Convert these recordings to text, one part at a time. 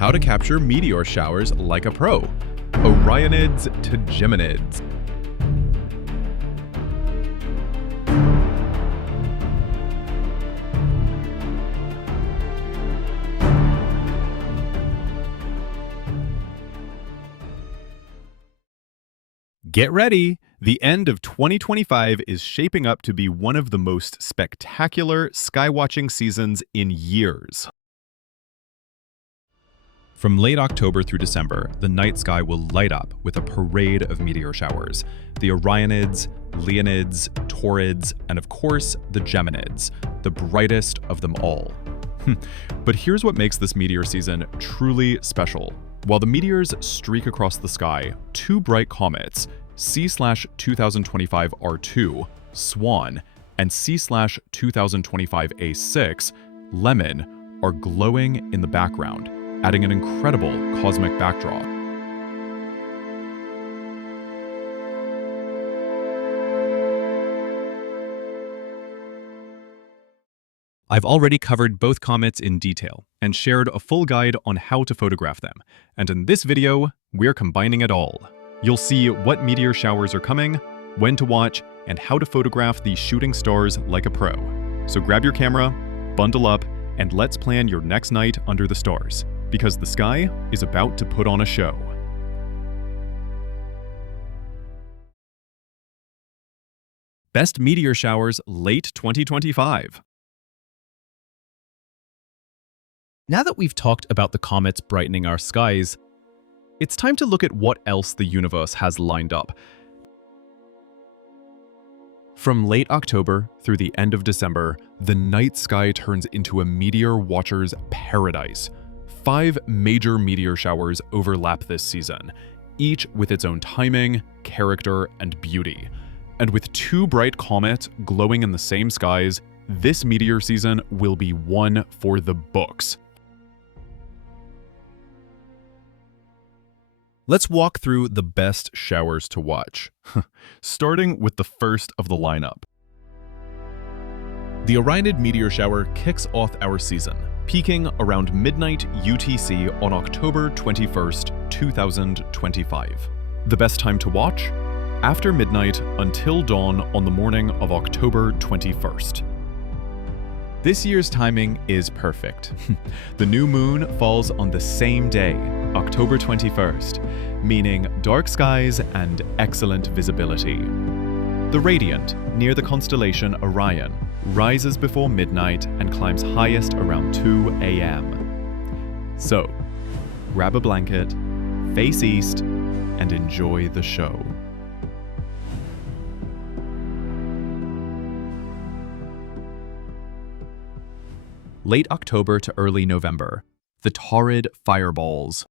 how to capture meteor showers like a pro. Orionids to Geminids. Get ready! The end of 2025 is shaping up to be one of the most spectacular skywatching seasons in years. From late October through December, the night sky will light up with a parade of meteor showers. The Orionids, Leonids, Taurids, and of course, the Geminids, the brightest of them all. But here's what makes this meteor season truly special. While the meteors streak across the sky, two bright comets, C/2025 R2, SWAN, and C/2025 A6, Lemmon, are glowing in the background, adding an incredible cosmic backdrop. I've already covered both comets in detail and shared a full guide on how to photograph them, and in this video, we're combining it all. You'll see what meteor showers are coming, when to watch, and how to photograph these shooting stars like a pro. So grab your camera, bundle up, and let's plan your next night under the stars, because the sky is about to put on a show. Best meteor showers late 2025. Now that we've talked about the comets brightening our skies, it's time to look at what else the universe has lined up. From late October through the end of December, the night sky turns into a meteor watcher's paradise. 5 major meteor showers overlap this season, each with its own timing, character, and beauty. And with 2 bright comets glowing in the same skies, this meteor season will be one for the books. Let's walk through the best showers to watch, starting with the first of the lineup. The Orionid meteor shower kicks off our season, peaking around midnight UTC on October 21st, 2025. The best time to watch? After midnight until dawn on the morning of October 21st. This year's timing is perfect. The new moon falls on the same day, October 21st, meaning dark skies and excellent visibility. The radiant, near the constellation Orion, rises before midnight and climbs highest around 2 a.m. So, grab a blanket, face east, and enjoy the show. Late October to early November, the Taurid Fireballs.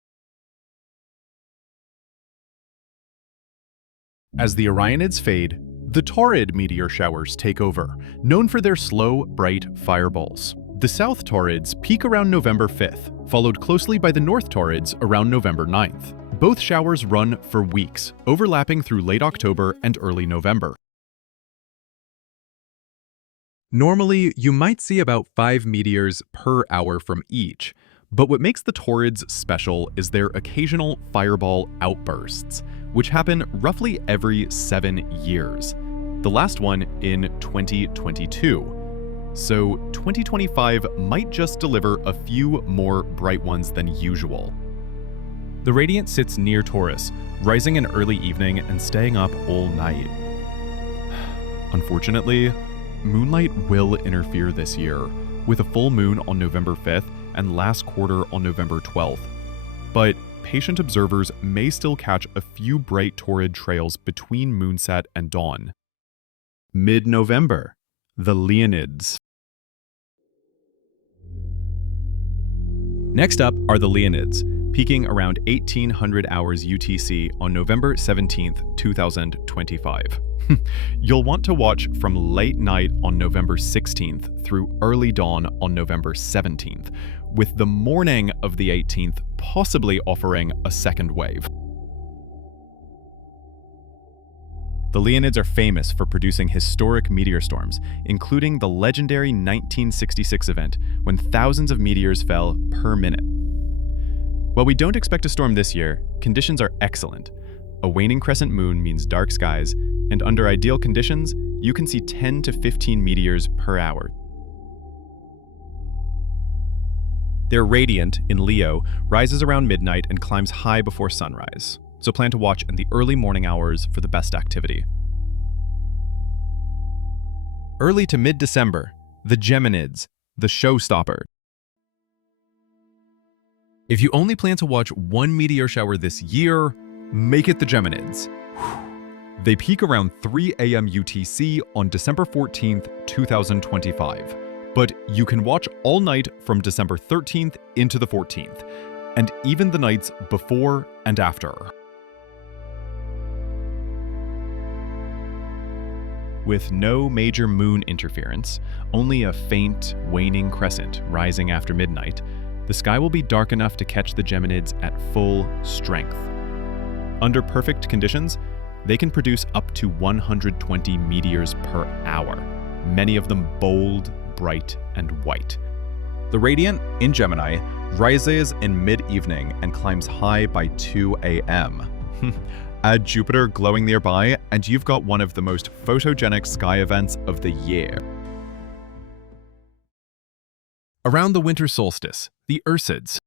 As the Orionids fade, the Taurid meteor showers take over, known for their slow, bright fireballs. The South Taurids peak around November 5th, followed closely by the North Taurids around November 9th. Both showers run for weeks, overlapping through late October and early November. Normally, you might see about 5 meteors per hour from each, but what makes the Taurids special is their occasional fireball outbursts, which happen roughly every 7 years. The last one in 2022. So 2025 might just deliver a few more bright ones than usual. The radiant sits near Taurus, rising in early evening and staying up all night. Unfortunately, Moonlight will interfere this year, with a full moon on November 5th and last quarter on November 12th. But patient observers may still catch a few bright Taurid trails between moonset and dawn. Mid-November, the Leonids. Next up are the Leonids, peaking around 1800 hours UTC on November 17th, 2025. You'll want to watch from late night on November 16th through early dawn on November 17th, with the morning of the 18th possibly offering a second wave. The Leonids are famous for producing historic meteor storms, including the legendary 1966 event when thousands of meteors fell per minute. While we don't expect a storm this year, conditions are excellent. A waning crescent moon means dark skies, and under ideal conditions, you can see 10 to 15 meteors per hour. Their radiant, in Leo, rises around midnight and climbs high before sunrise, so plan to watch in the early morning hours for the best activity. Early to mid-December, the Geminids, the showstopper. If you only plan to watch one meteor shower this year, make it the Geminids. They peak around 3 a.m. UTC on December 14th, 2025. But you can watch all night from December 13th into the 14th, and even the nights before and after. With no major moon interference, only a faint, waning crescent rising after midnight, the sky will be dark enough to catch the Geminids at full strength. Under perfect conditions, they can produce up to 120 meteors per hour, many of them bold, bright, and white. The radiant, in Gemini, rises in mid-evening and climbs high by 2 a.m. Add Jupiter glowing nearby, and you've got one of the most photogenic sky events of the year. Around the winter solstice, the Ursids.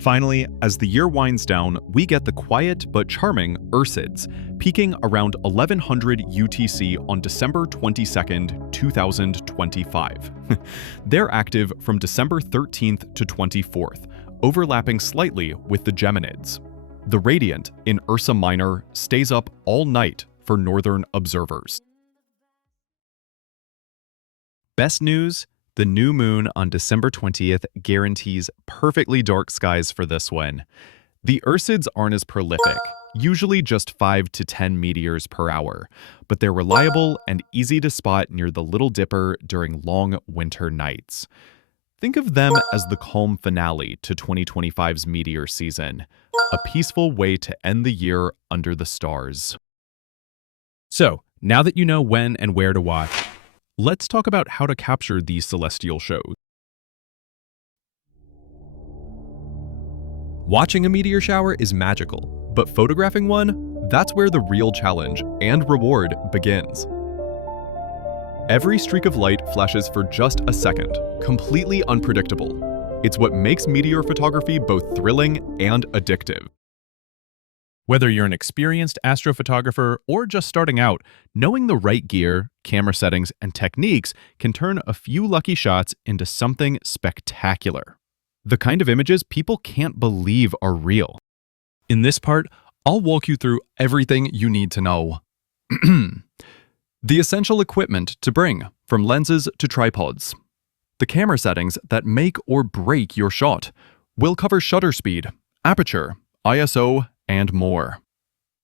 Finally, as the year winds down, we get the quiet but charming Ursids, peaking around 1100 UTC on December 22nd, 2025. They're active from December 13th to 24th, overlapping slightly with the Geminids. The radiant, in Ursa Minor, stays up all night for northern observers. Best news? The new moon on December 20th guarantees perfectly dark skies for this one. The Ursids aren't as prolific, usually just 5 to 10 meteors per hour, but they're reliable and easy to spot near the Little Dipper during long winter nights. Think of them as the calm finale to 2025's meteor season, a peaceful way to end the year under the stars. So, now that you know when and where to watch, let's talk about how to capture these celestial shows. Watching a meteor shower is magical, but photographing one, that's where the real challenge and reward begins. Every streak of light flashes for just a second, completely unpredictable. It's what makes meteor photography both thrilling and addictive. Whether you're an experienced astrophotographer or just starting out, knowing the right gear, camera settings, and techniques can turn a few lucky shots into something spectacular. The kind of images people can't believe are real. In this part, I'll walk you through everything you need to know. The essential equipment to bring, from lenses to tripods. The camera settings that make or break your shot. We'll cover shutter speed, aperture, ISO, and more.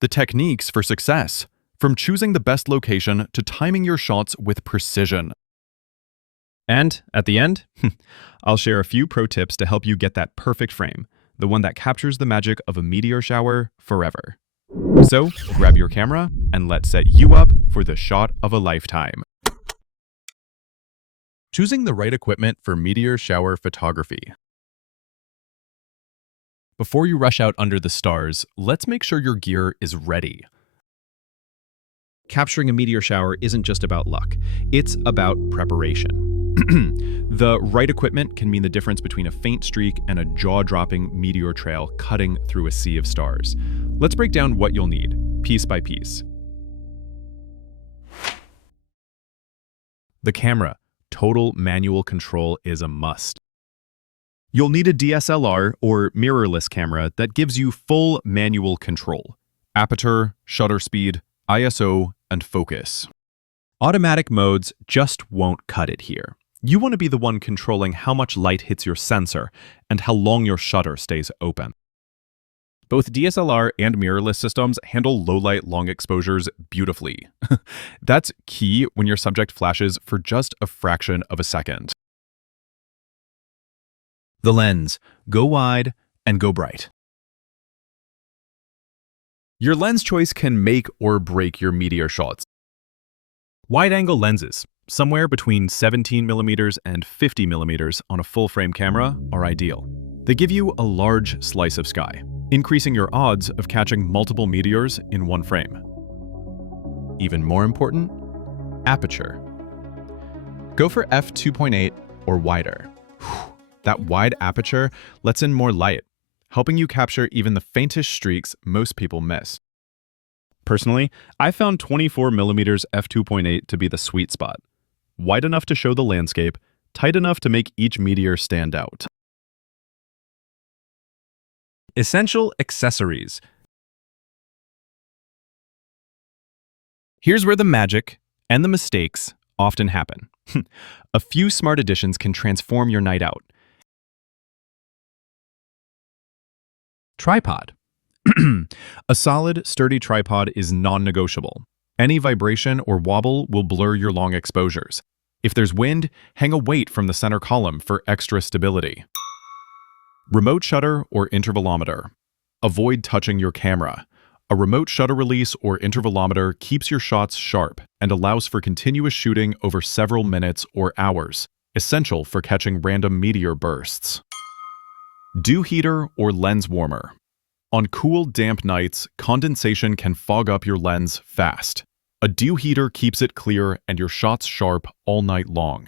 The techniques for success, from choosing the best location to timing your shots with precision. And at the end, I'll share a few pro tips to help you get that perfect frame, the one that captures the magic of a meteor shower forever. So, grab your camera and let's set you up for the shot of a lifetime. Choosing the right equipment for meteor shower photography. Before you rush out under the stars, let's make sure your gear is ready. Capturing a meteor shower isn't just about luck, it's about preparation. The right equipment can mean the difference between a faint streak and a jaw-dropping meteor trail cutting through a sea of stars. Let's break down what you'll need, piece by piece. The camera. Total manual control is a must. You'll need a DSLR or mirrorless camera that gives you full manual control. Aperture, shutter speed, ISO, and focus. Automatic modes just won't cut it here. You want to be the one controlling how much light hits your sensor and how long your shutter stays open. Both DSLR and mirrorless systems handle low-light long exposures beautifully. That's key when your subject flashes for just a fraction of a second. The lens. Go wide and go bright. Your lens choice can make or break your meteor shots. Wide-angle lenses. Somewhere between 17mm and 50mm on a full-frame camera are ideal. They give you a large slice of sky, increasing your odds of catching multiple meteors in one frame. Even more important, aperture. Go for f2.8 or wider. That wide aperture lets in more light, helping you capture even the faintest streaks most people miss. Personally, I found 24mm f2.8 to be the sweet spot. Wide enough to show the landscape, tight enough to make each meteor stand out. Essential accessories. Here's where the magic and the mistakes often happen. A few smart additions can transform your night out. Tripod. A solid, sturdy tripod is non-negotiable. Any vibration or wobble will blur your long exposures. If there's wind, hang a weight from the center column for extra stability. Remote shutter or intervalometer. Avoid touching your camera. A remote shutter release or intervalometer keeps your shots sharp and allows for continuous shooting over several minutes or hours, essential for catching random meteor bursts. Dew heater or lens warmer. On cool, damp nights, condensation can fog up your lens fast. A dew heater keeps it clear and your shots sharp all night long.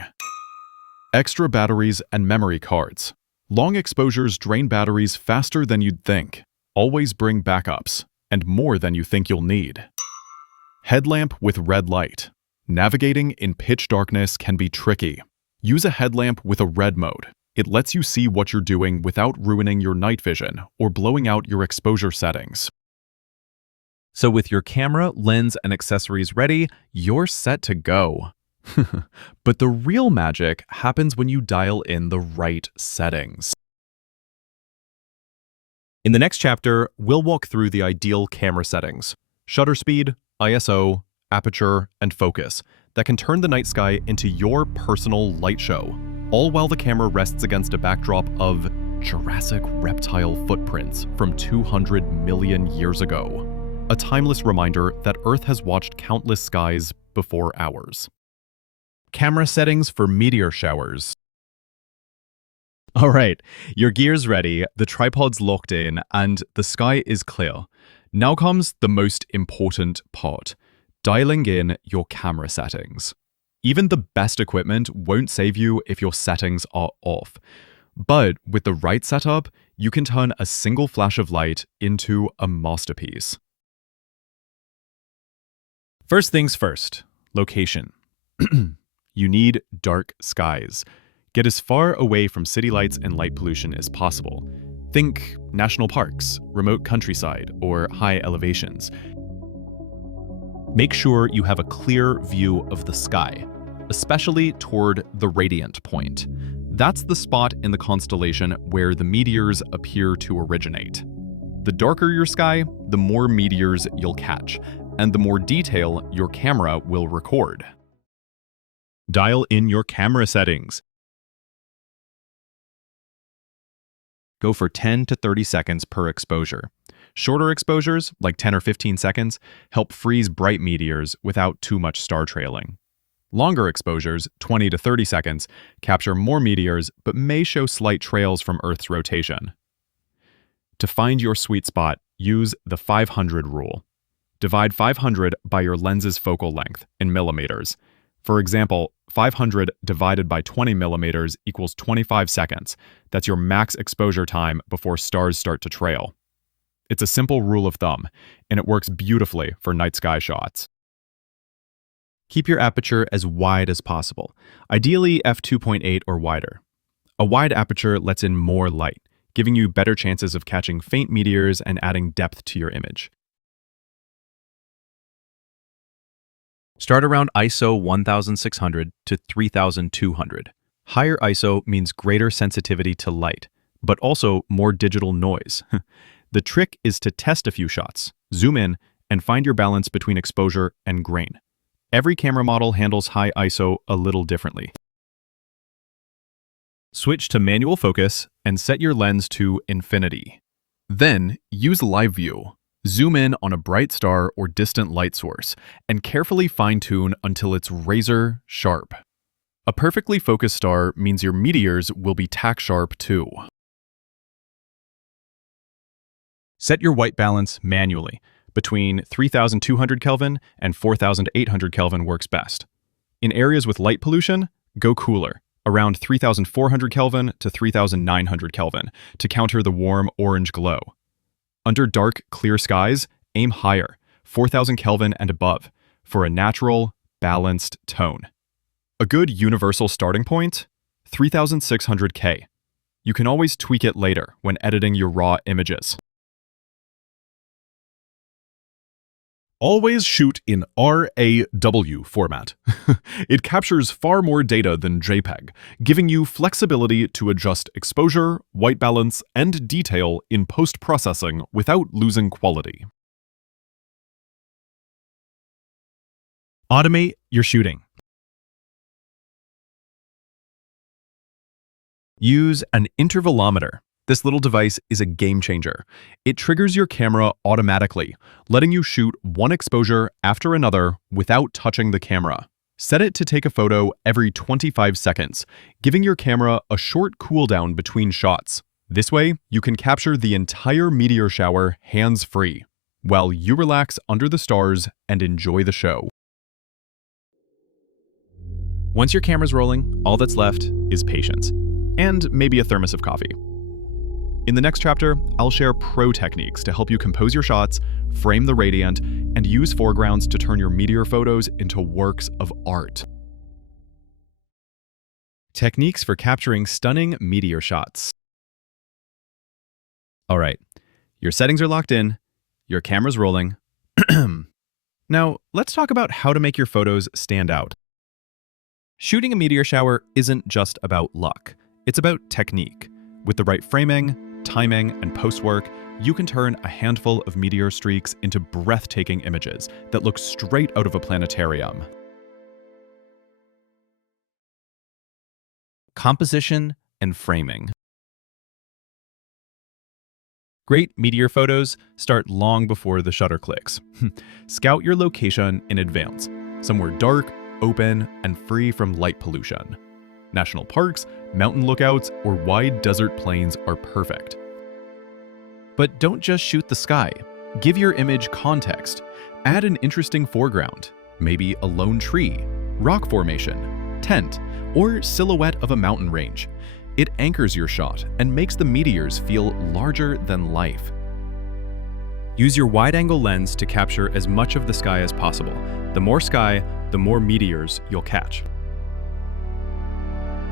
Extra batteries and memory cards. Long exposures drain batteries faster than you'd think. Always bring backups, and more than you think you'll need. Headlamp with red light. Navigating in pitch darkness can be tricky. Use a headlamp with a red mode. It lets you see what you're doing without ruining your night vision or blowing out your exposure settings. So with your camera, lens, and accessories ready, you're set to go. But the real magic happens when you dial in the right settings. In the next chapter, we'll walk through the ideal camera settings: shutter speed, ISO, aperture, and focus that can turn the night sky into your personal light show, all while the camera rests against a backdrop of Jurassic reptile footprints from 200 million years ago. A timeless reminder that Earth has watched countless skies before ours. Camera settings for meteor showers. All right, your gear's ready, the tripod's locked in, and the sky is clear. Now comes the most important part: dialing in your camera settings. Even the best equipment won't save you if your settings are off. But with the right setup, you can turn a single flash of light into a masterpiece. First things first, location. You need dark skies. Get as far away from city lights and light pollution as possible. Think national parks, remote countryside, or high elevations. Make sure you have a clear view of the sky, especially toward the radiant point. That's the spot in the constellation where the meteors appear to originate. The darker your sky, the more meteors you'll catch, and the more detail your camera will record. Dial in your camera settings. Go for 10 to 30 seconds per exposure. Shorter exposures, like 10 or 15 seconds, help freeze bright meteors without too much star trailing. Longer exposures, 20 to 30 seconds, capture more meteors but may show slight trails from Earth's rotation. To find your sweet spot, use the 500 rule. Divide 500 by your lens's focal length in millimeters. For example, 500 divided by 20 millimeters equals 25 seconds. That's your max exposure time before stars start to trail. It's a simple rule of thumb, and it works beautifully for night sky shots. Keep your aperture as wide as possible, ideally f2.8 or wider. A wide aperture lets in more light, giving you better chances of catching faint meteors and adding depth to your image. Start around ISO 1600 to 3200. Higher ISO means greater sensitivity to light, but also more digital noise. The trick is to test a few shots, zoom in, and find your balance between exposure and grain. Every camera model handles high ISO a little differently. Switch to manual focus and set your lens to infinity. Then use live view. Zoom in on a bright star or distant light source, and carefully fine-tune until it's razor sharp. A perfectly focused star means your meteors will be tack sharp too. Set your white balance manually. Between 3200 Kelvin and 4800 Kelvin works best. In areas with light pollution, go cooler, around 3400 Kelvin to 3900 Kelvin, to counter the warm orange glow. Under dark, clear skies, aim higher, 4000 Kelvin and above, for a natural, balanced tone. A good universal starting point? 3600 K. You can always tweak it later when editing your raw images. Always shoot in RAW format. It captures far more data than JPEG, giving you flexibility to adjust exposure, white balance, and detail in post-processing without losing quality. Automate your shooting. Use an intervalometer. This little device is a game changer. It triggers your camera automatically, letting you shoot one exposure after another without touching the camera. Set it to take a photo every 25 seconds, giving your camera a short cooldown between shots. This way, you can capture the entire meteor shower hands-free, while you relax under the stars and enjoy the show. Once your camera's rolling, all that's left is patience, and maybe a thermos of coffee. In the next chapter, I'll share pro techniques to help you compose your shots, frame the radiant, and use foregrounds to turn your meteor photos into works of art. Techniques for capturing stunning meteor shots. All right, your settings are locked in, your camera's rolling. Now, let's talk about how to make your photos stand out. Shooting a meteor shower isn't just about luck. It's about technique. With the right framing, timing, and post-work, you can turn a handful of meteor streaks into breathtaking images that look straight out of a planetarium. Composition and framing. Great meteor photos start long before the shutter clicks. Scout your location in advance, somewhere dark, open, and free from light pollution. National parks, mountain lookouts, or wide desert plains are perfect. But don't just shoot the sky. Give your image context. Add an interesting foreground, maybe a lone tree, rock formation, tent, or silhouette of a mountain range. It anchors your shot and makes the meteors feel larger than life. Use your wide-angle lens to capture as much of the sky as possible. The more sky, the more meteors you'll catch.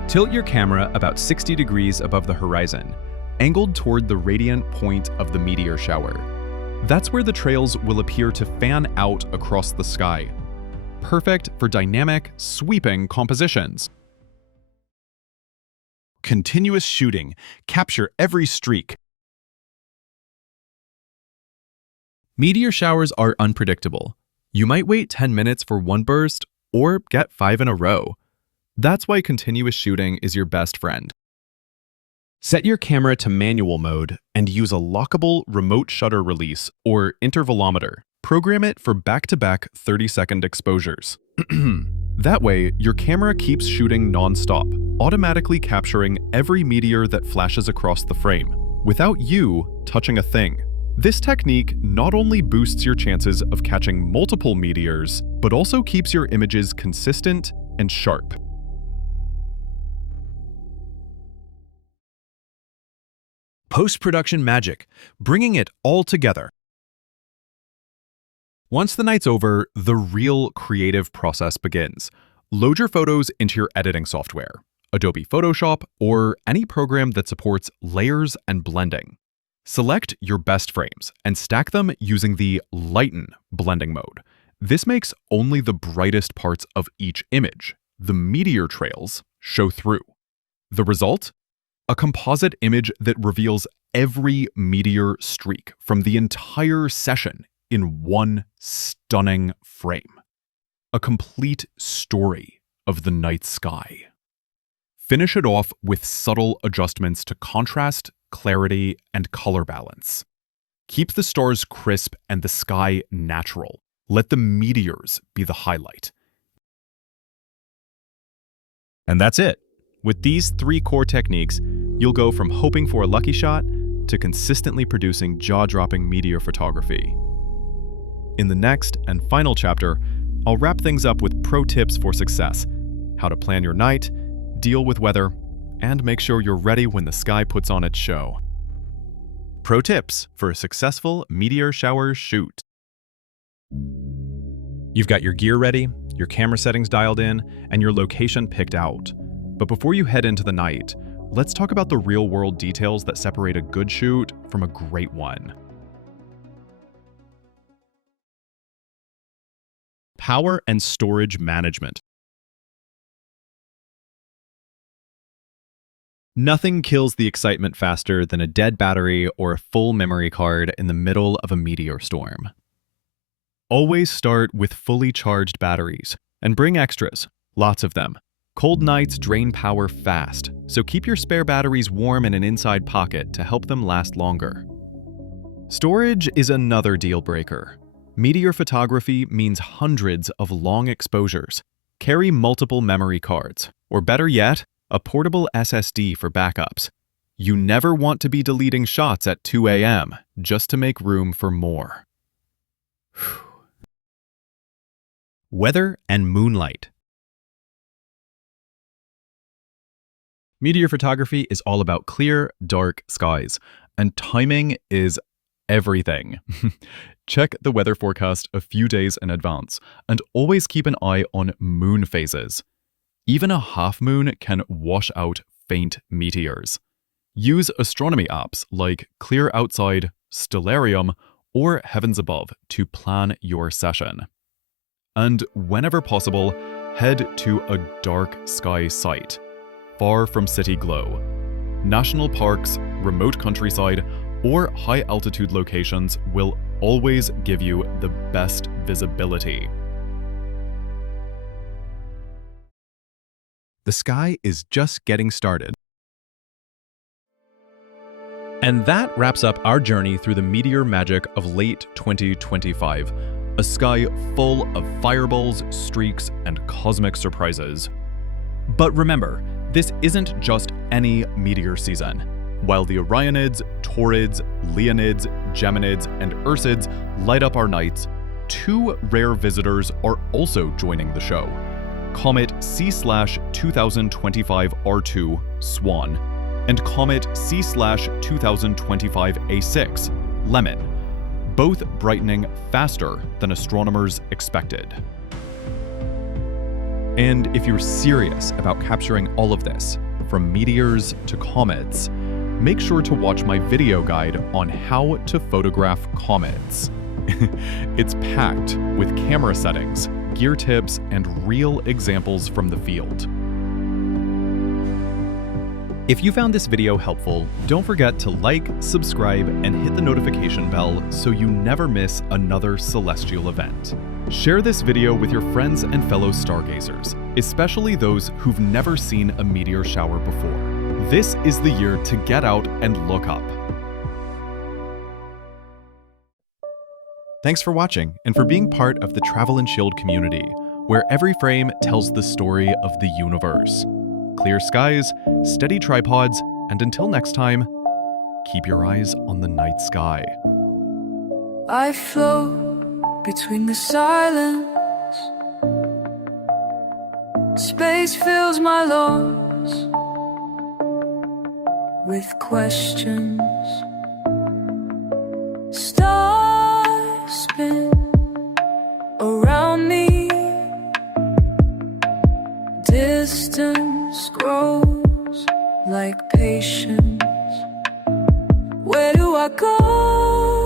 Tilt your camera about 60 degrees above the horizon, angled toward the radiant point of the meteor shower. That's where the trails will appear to fan out across the sky. Perfect for dynamic, sweeping compositions. Continuous shooting. Capture every streak. Meteor showers are unpredictable. You might wait 10 minutes for one burst or get 5 in a row. That's why continuous shooting is your best friend. Set your camera to manual mode and use a lockable remote shutter release or intervalometer. Program it for back-to-back 30-second exposures. That way, your camera keeps shooting non-stop, automatically capturing every meteor that flashes across the frame, without you touching a thing. This technique not only boosts your chances of catching multiple meteors, but also keeps your images consistent and sharp. Post-production magic, bringing it all together. Once the night's over, the real creative process begins. Load your photos into your editing software, Adobe Photoshop, or any program that supports layers and blending. Select your best frames and stack them using the Lighten blending mode. This makes only the brightest parts of each image, the meteor trails, show through. The result? A composite image that reveals every meteor streak from the entire session in one stunning frame. A complete story of the night sky. Finish it off with subtle adjustments to contrast, clarity, and color balance. Keep the stars crisp and the sky natural. Let the meteors be the highlight. And that's it. With these 3 core techniques, you'll go from hoping for a lucky shot to consistently producing jaw-dropping meteor photography. In the next and final chapter, I'll wrap things up with pro tips for success, how to plan your night, deal with weather, and make sure you're ready when the sky puts on its show. Pro tips for a successful meteor shower shoot. You've got your gear ready, your camera settings dialed in, and your location picked out. But before you head into the night, let's talk about the real-world details that separate a good shoot from a great one. Power and storage management. Nothing kills the excitement faster than a dead battery or a full memory card in the middle of a meteor storm. Always start with fully charged batteries, and bring extras, lots of them. Cold nights drain power fast, so keep your spare batteries warm in an inside pocket to help them last longer. Storage is another deal breaker. Meteor photography means hundreds of long exposures. Carry multiple memory cards, or better yet, a portable SSD for backups. You never want to be deleting shots at 2 a.m. just to make room for more. Weather and moonlight. Meteor photography is all about clear, dark skies, and timing is everything. Check the weather forecast a few days in advance, and always keep an eye on moon phases. Even a half moon can wash out faint meteors. Use astronomy apps like Clear Outside, Stellarium, or Heavens Above to plan your session. And whenever possible, head to a dark sky site, far from city glow. National parks, remote countryside, or high-altitude locations will always give you the best visibility. The sky is just getting started. And that wraps up our journey through the meteor magic of late 2025, a sky full of fireballs, streaks, and cosmic surprises. But remember, this isn't just any meteor season. While the Orionids, Taurids, Leonids, Geminids, and Ursids light up our nights, 2 rare visitors are also joining the show. Comet C/2025 R2 SWAN and Comet C/2025 A6 Lemmon, both brightening faster than astronomers expected. And if you're serious about capturing all of this, from meteors to comets, make sure to watch my video guide on how to photograph comets. It's packed with camera settings, gear tips, and real examples from the field. If you found this video helpful, don't forget to like, subscribe, and hit the notification bell so you never miss another celestial event. Share this video with your friends and fellow stargazers, especially those who've never seen a meteor shower before. This is the year to get out and look up. Thanks for watching and for being part of the Travelandshield community, where every frame tells the story of the universe. Clear skies, steady tripods, and until next time, keep your eyes on the night sky. I float between the silence. Space fills my lungs with questions. Stars spin around me. Distance grows like patience. Where do I go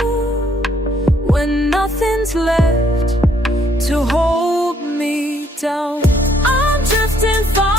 when nothing's left to hold me down? I'm drifting far.